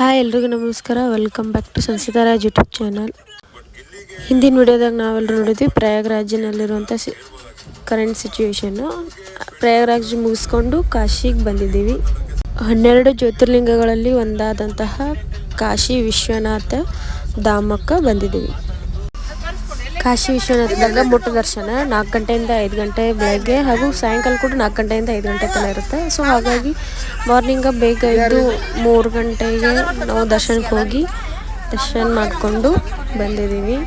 Hi ಎಲ್ರಿಗೂ ನಮಸ್ಕಾರ. Welcome back to Samsitha Raj YouTube channel. ಹಿಂದಿನ ವಿಡಿಯೋದಾಗ ನಾವೆಲ್ಲರೂ ನೋಡಿದ್ವಿ ಪ್ರಯಾಗ್ರಾಜ್ನಲ್ಲಿರುವಂಥ ಕರೆಂಟ್ ಸಿಚುವೇಶನ್ನು. ಪ್ರಯಾಗ್ರಾಜ್ ಮುಗಿಸ್ಕೊಂಡು ಕಾಶಿಗೆ ಬಂದಿದ್ದೀವಿ. 12 ಜ್ಯೋತಿರ್ಲಿಂಗಗಳಲ್ಲಿ ಒಂದಾದಂತಹ ಕಾಶಿ ವಿಶ್ವನಾಥ ಧಾಮಕ್ಕೆ ಬಂದಿದ್ದೀವಿ. ಕಾಶಿ ವಿಶ್ವನಾಥದಾಗ ಮುಟ್ಟ ದರ್ಶನ 4 ಗಂಟೆಯಿಂದ 5 ಗಂಟೆ ಬೆಳಗ್ಗೆ ಹಾಗೂ ಸಾಯಂಕಾಲ ಕೂಡ 4 ಗಂಟೆಯಿಂದ 5 ಗಂಟೆ ತನಕ ಇರುತ್ತೆ. ಸೊ ಹಾಗಾಗಿ ಮಾರ್ನಿಂಗ ಬೇಗ ಎದ್ದು 3 ಗಂಟೆಗೆ ನಾವು ದರ್ಶನಕ್ಕೆ ಹೋಗಿ ದರ್ಶನ ಮಾಡಿಕೊಂಡು ಬಂದಿದ್ದೀವಿ.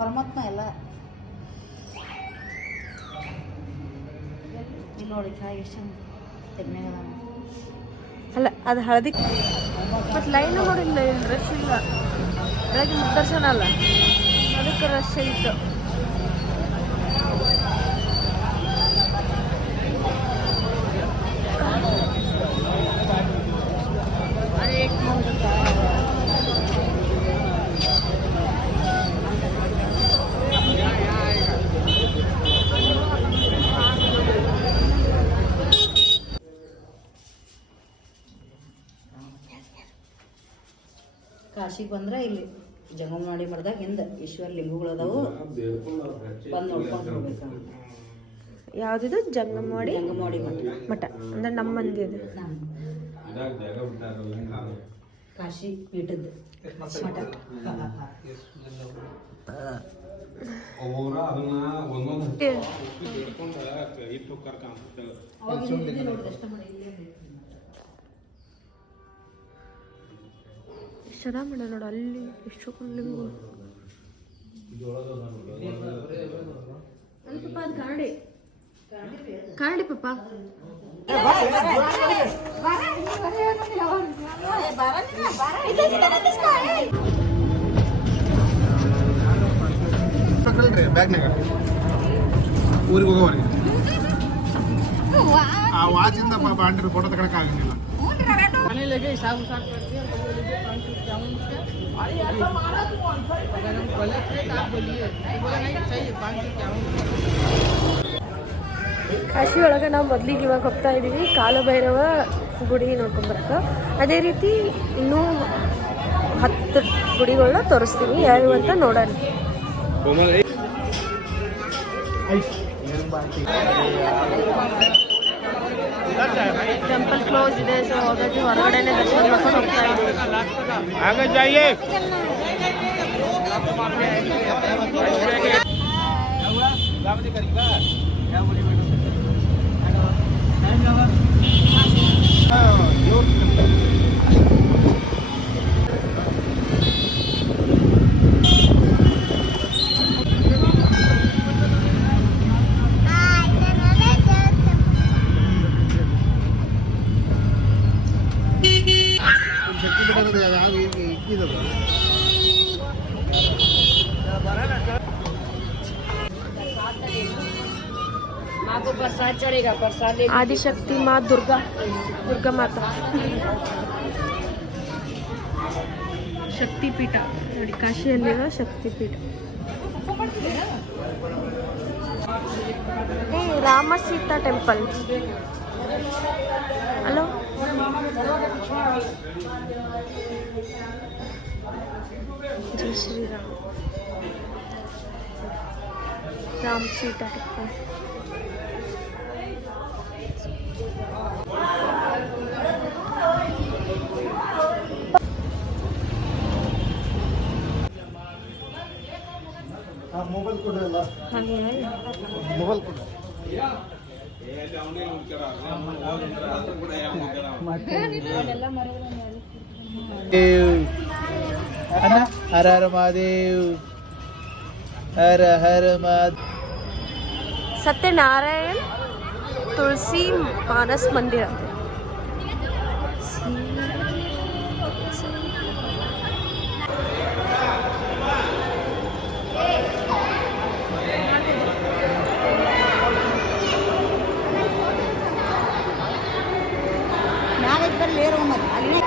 ಪರಮಾತ್ಮ ಎಲ್ಲ ಇಲ್ಲಿ ನೋಡಿ ಕಾಯಿ ಎಷ್ಟು ತೆಗ್ನಾಗ ಅಲ್ಲ ಅದು ಹಳದಿ ಮತ್ತು ಲೈನು ನೋಡಿಲ್ಲ, ಇಲ್ಲಿ ರಶ್ ಇಲ್ಲ. ಬೆಳಗ್ಗೆ ಮುಗ್ದರ್ಶನ ಅಲ್ಲ, ಅದಕ್ಕೆ ರಶ್ ಇತ್ತು. ಕಾಶಿಗೆ ಬಂದ್ರೆ ಇಲ್ಲಿ ಜಂಗಮವಾಡಿ ಮಠದಾಗ ಹಿಂದೆ ಈಶ್ವರ ಲಿಂಗಗಳು ಅದಾವು, ಬಂದು ನೋಡ್ಕೊಂಡು ಹೋಗ್ಬೇಕು. ಯಾವುದಿದು? ಜಂಗಮವಾಡಿ ಮಠ ಅಂದ್ರೆ ನಮ್ಮ ಮಂದಿ ಅದು. ಕಾಶಿ ಪೀಠದ ಮಠ. ಚೆನ್ನಾಗಿ ಮಾಡ ನೋಡು, ಅಲ್ಲಿ ಎಷ್ಟು ಲಿಂಗು. ಪಾಪ ಅದು ಕಾಣಿ ಕಾಣಿ ಪಾಪ. ಊರಿಗೆ ಹೋಗೋವರೆಗೆ ಆ ವಾಚಿಂದ ಬಾಂಡಿರೋ ಫೋಟೋ ತಗೊಳಕ್ ಆಗಂಗಿಲ್ಲ. ಕಾಶಿ ಒಳಗೆ ನಾವು ಮೊದಲಿಗೆ ಇವಾಗ ಹೋಗ್ತಾ ಇದ್ದೀವಿ ಕಾಲಭೈರವ ಗುಡಿ ನೋಡ್ಕೊಂಬರಕ್ಕೆ. ಅದೇ ರೀತಿ ಇನ್ನೂ 10 ಗುಡಿಗಳನ್ನ ತೋರಿಸ್ತೀವಿ, ಯಾರು ಅಂತ ನೋಡೋಣ. ಟೆಂಪಲ್ ಕ್ಲೋಸ್ ಇದೆ, ಸೊ ಹಾಗಾಗಿ ಹೊರಗಡೆನೆ ದರ್ಶನ ಮಾಡ್ಕೊಂಡು ಹೋಗ್ತಾ ಇದ್ದೀವಿ. ಆದಿಶಕ್ತಿ ಮಾ ದುರ್ಗಾ ಮಾತಾ ಶಕ್ತಿಪೀಠ ನೋಡಿ, ಕಾಶಿಯಲ್ಲಿರೋ ಶಕ್ತಿಪೀಠ. ರಾಮ ಸೀತಾ ಟೆಂಪಲ್. ಹಲೋ, ಜೈ ಶ್ರೀರಾಮ್. ರಾಮ್ ಸೀತಾ ಟೆಂಪಲ್. ಮೊಬೈಲ್ ಕೂಡ ಇಲ್ಲ, ಮೊಬೈಲ್ ಕೂಡ हर हर महादेव, हर हर महादेव. सत्यनारायण तुलसी मानस मंदिर ಅಂತ. ನಾಳೆ ಬರಲಿ ರೂಮಲ್ಲಿ ಅಲ್ಲಿ